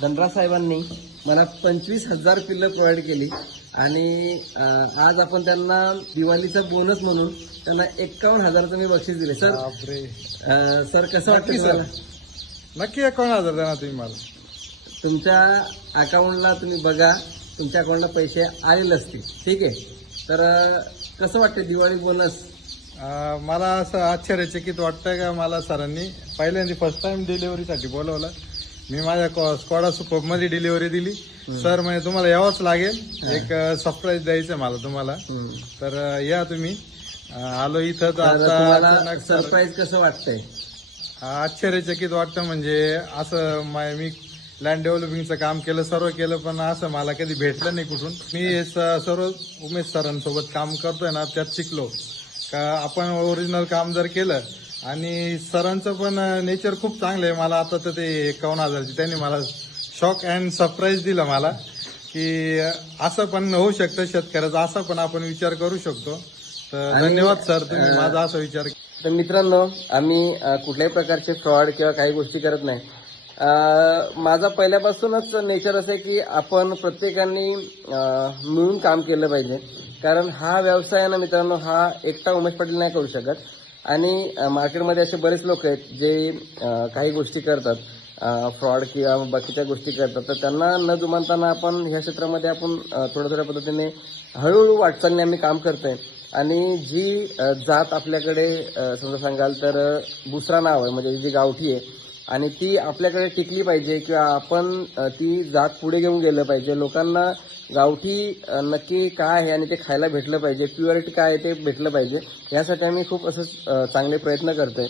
धनराज साहेबांनी मला पंचवीस हजार पिल्लं प्रोव्हाइड केली. आणि आज आपण त्यांना दिवाळीचा बोनस म्हणून त्यांना एक्कावन्न हजाराचं मी बक्षीस दिले. सर सर कसं वाटतं सर. नक्की एकावन्न हजार देणार तुम्ही मला. तुमच्या अकाउंटला तुम्ही बघा तुमच्या अकाउंटला पैसे आलेले असतील. ठीक आहे? तर कसं वाटतं दिवाळी बोनस? मला असं आश्चर्यचकित वाटतंय का मला सरांनी? पहिल्यांदा फर्स्ट टाइम डिलिव्हरीसाठी बोलवलं. मी माझ्या स्कॉडा मध्ये डिलिव्हरी दिली. सर म्हणजे तुम्हाला यावंच लागेल. एक सरप्राईज द्यायचं मला तुम्हाला. तर या तुम्ही. आलो इथं तर आता सरप्राईज कसं वाटतंय? आश्चर्यचकित वाटतं म्हणजे असं मा- लँड डेव्हलपिंगचं काम केलं सर्व केलं पण असं मला कधी भेटलं नाही कुठून. मी सर्व उमेश सरांसोबत काम करतोय ना त्यात शिकलो. का आपण ओरिजिनल काम जर केलं आणि सरांचं पण नेचर खूप चांगलं आहे. मला आता तर ते एकावन्न हजारची त्यांनी मला शॉक अँड सरप्राईज दिलं मला की असं पण होऊ शकतं शेतकऱ्याचा असा पण आपण विचार करू शकतो. तर धन्यवाद सर. तुम्ही माझा असा विचार तर मित्रांनो आम्ही कुठल्याही प्रकारचे फ्रॉड किंवा काही गोष्टी करत नाही. माझा पहिल्यापासूनच नेचर असं आहे की आपण प्रत्येकाने मिळून काम केलं पाहिजे. कारण हा व्यवसाय ना मित्रांनो हा एकटा उमेश पाटील नाही करू शकत. आणि मार्केटमध्ये असे बरेच लोक आहेत जे काही गोष्टी करतात. फ्रॉड किंवा बाकीच्या गोष्टी करतात. तर त्यांना न जुमानताना आपण ह्या क्षेत्रामध्ये आपण थोड्या थोड्या पद्धतीने हळूहळू वाटचालने आम्ही काम करतोय. आणि जी जात आपल्याकडे समजा सांगाल तर अ, बुसरा नाव आहे. म्हणजे जी गावठी आहे. आणि ती आपल्याकडे टिकली पाहिजे किंवा आपण ती जात पुढे घेऊन गेलं पाहिजे. लोकांना गावठी नक्की काय आहे आणि ते खायला भेटलं पाहिजे. प्युअरिटी काय आहे ते भेटलं पाहिजे. यासाठी आम्ही खूप असं चांगले प्रयत्न करतोय.